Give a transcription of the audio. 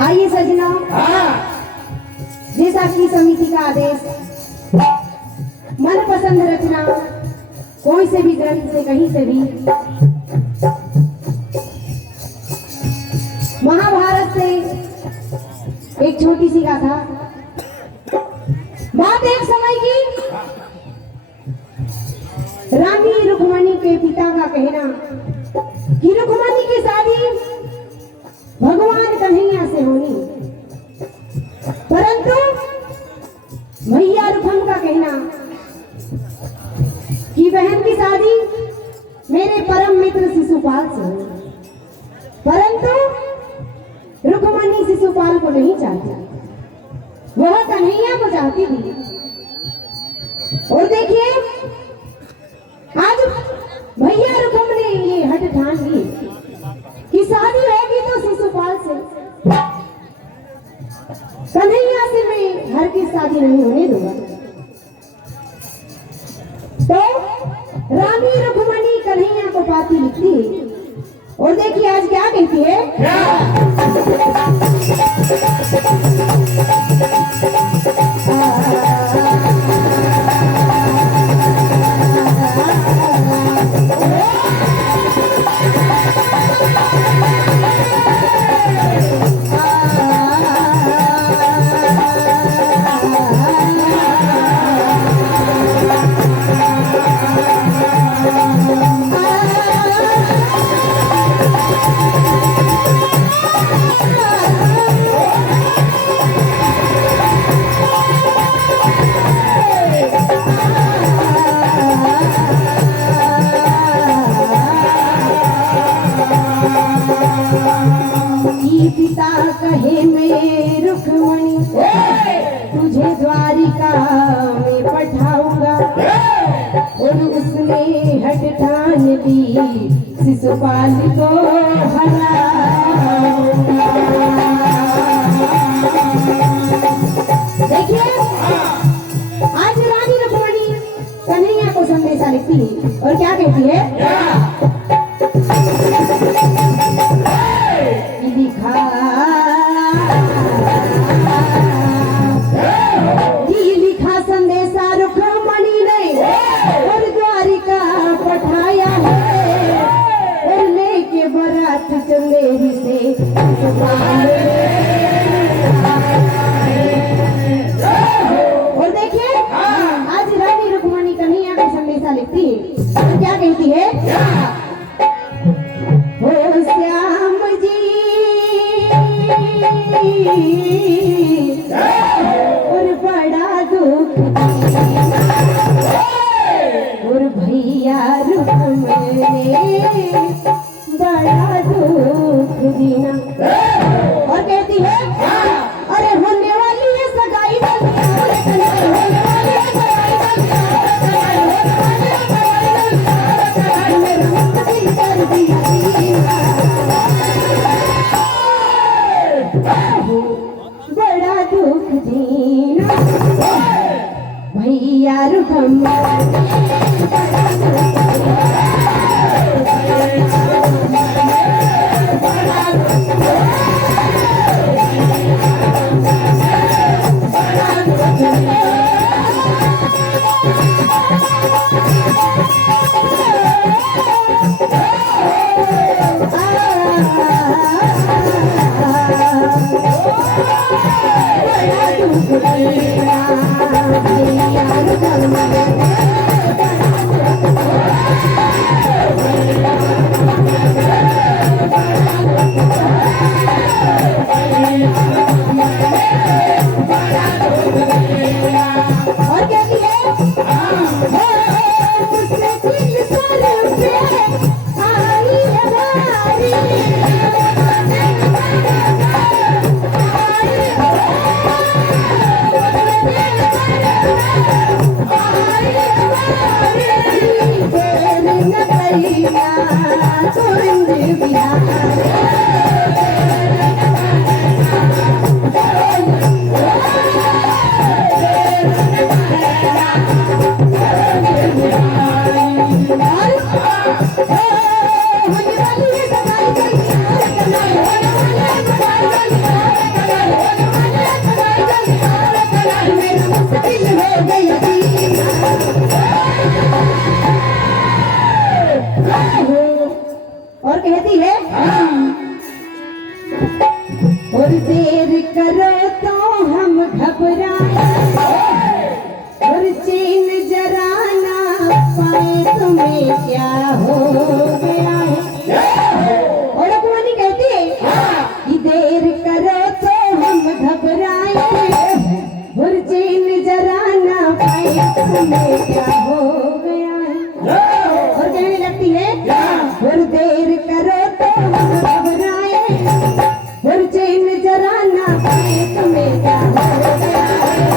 आइए सजना, जैसा की समिति का आदेश, मनपसंद रचना कोई से भी ग्रंथ से कहीं से भी महाभारत से एक छोटी सी गाथा। बात एक समय की, रानी रुक्मणी के पिता का कहना कि रुक्मणी की शादी भगवान कन्हैया से होनी, परंतु भैया रुक्म का कहना कि बहन की शादी मेरे परम मित्र शिशुपाल से होनी, परंतु रुक्मणी शिशुपाल को नहीं चाहती, वह कन्हैया को चाहती थी। और देखिए आज भैया रुक्म ने ये हट ठान ली कि शादी होगी तो शिशुपाल से, कन्हैया से मैं हर की शादी नहीं होने दूंगा। तो रानी रुक्मणी कन्हैया को पाती लिखती है, और देखिए आज क्या कहती है। पिता कहे मैं रुक्मणी तुझे द्वारिका में पठाऊंगा, और उसने हट ठान ली शिशुपाल को हराऊंगा। देखिए आज रानी रुक्मणी कन्हैया को संदेशा लिखती है, और क्या कहती है। लिखा संदेशा रुक्मणी ने और द्वारिका पठाया है, और लेके बरात चंदेरी से और देखिए आज रानी रुक्मणी कन्हैया को संदेशा लिखती है, तो क्या कहती है। हो श्याम जी और बड़ा दुख, और भैया रुक्मणी बड़ा दुख दीना। और कहती है अरे होने वाली है सगाई, बड़ा दुख दीना भैया रुक्म। और कहती है और देर करो तो हम घबराए और चैन जरा ना पाए तुम्हें क्या हो गया है। और अपनी कहती है कि देर करो तो हम घबराए और चैन जरा ना पाए तुम्हें क्या हो गया है। और कहने लगती है और देर करो तो हम घबराए और चैन जरा ना पाए तुम्हें क्या हो गया है।